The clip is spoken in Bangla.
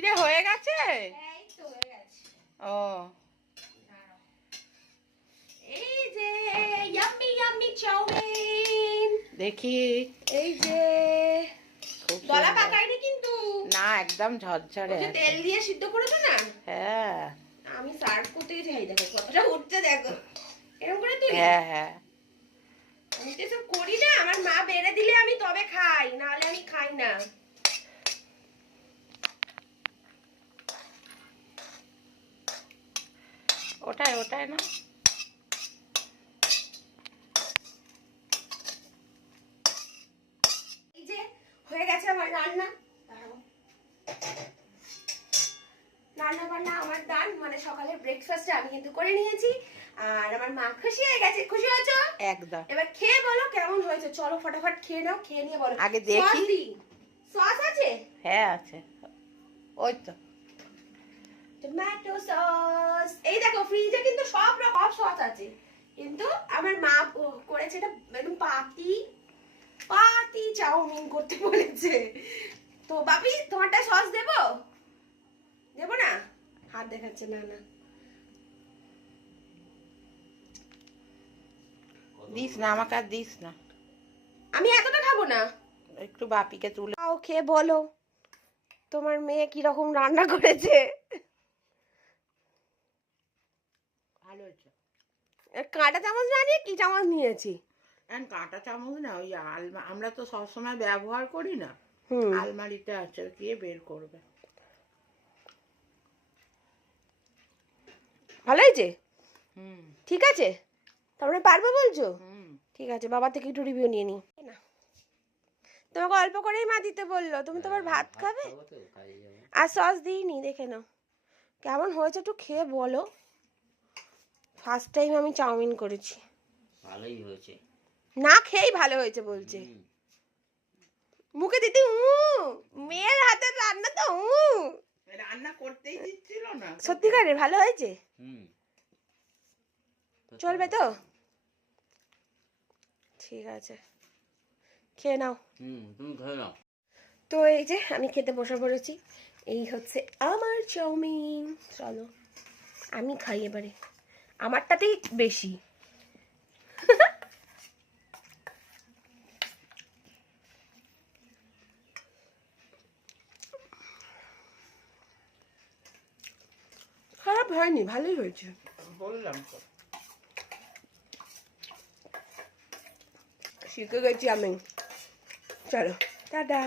কিরে হয়ে গেছে? এই তো হয়ে গেছে। ও এই যে ইয়াম্মি ইয়াম্মি চাউমিন দেখি। এই যে গলা পাকায়নি কিন্তু না, একদম ঝরঝরে। ওই যে তেল দিয়ে সিদ্ধ করেছো না? হ্যাঁ আমি সার্ভ করতে যাই, দেখো কতটা উঠছে, দেখো এরকম করে তুই। হ্যাঁ হ্যাঁ আমি তো সব করি না, আমার মা বেড়ে দিলে আমি তবে খাই, না হলে আমি খাই না। ওটাই ওটাই না। এই যে হয়ে গেছে আমার রান্না। রান্না বান্না আমার ডান, মানে সকালের ব্রেকফাস্টটা আমি কিন্তু করে নিয়েছি। আর আমার মা খুশি হয়ে গেছে। খুশি হয়েছো? একদম। এবার খেয়ে বলো কেমন হয়েছে। চলো ফটাফট খেয়ে নাও, খেয়ে নিয়ে বলো। আগে দেখি। সস আছে? হ্যাঁ আছে, ওই তো টমেটো সস। এই দেখো ফ্রিজে কিন্তু সব রকম সস আছে, কিন্তু আমার মা করেছে এটা একদম পাতি পাতি চাউমিন করতে বলেছে। তো বাপি তোমারটা সস দেবো? দেবো না? হাত দেখাচ্ছে। না না দিস না, আমাকে আর দিস না। আমি এতটা খাবো না। একটু বাপিকে তুলে খাও, খেয়ে বলো তোমার মেয়ে কিরকম রান্না করেছে। ভালো হয়েছে। কাঁটা চামচ না নিয়ে কি চামচ নিয়েছি? কাঁটা চামচ না, ওই আমরা তো সবসময় ব্যবহার করি না, আলমারিতে আছে, কে বের করবে। ভালো হয়েছে? হুম ঠিক আছে, তোমরা পারবে বলছো? হুম। ঠিক আছে, বাবা থেকে একটু রিভিউ নিয়ে নি না। তোমাকে অল্প করেই মা দিতে বললো, তুমি তোমার ভাত খাবে। আর সস দিইনি, দেখে নাও কেমন হয়েছে, একটু খেয়ে বলো। ফার্স্ট টাইম আমি চাউমিন করেছি। ভালোই হয়েছে। না খেয়েই ভালো হয়েছে বলছে। মুখে দিতে মেয়ের হাতের রান্না তো রান্না করতেই দিচ্ছিল না। সত্যিকারে ভালো হয়েছে? হুম, চলবে তো? ঠিক আছে, খেয়ে নাও। তুমি খেয়ে নাও। তো এই যে আমি খেতে বসে পড়েছি। এই হচ্ছে আমার চাউমিন। চলো আমি খাই এবারে, আমারটাতেই বেশি। খারাপ হয়নি, ভালোই হয়েছে। বললাম তো। শিখে গেছি আমি। চলো টাটা।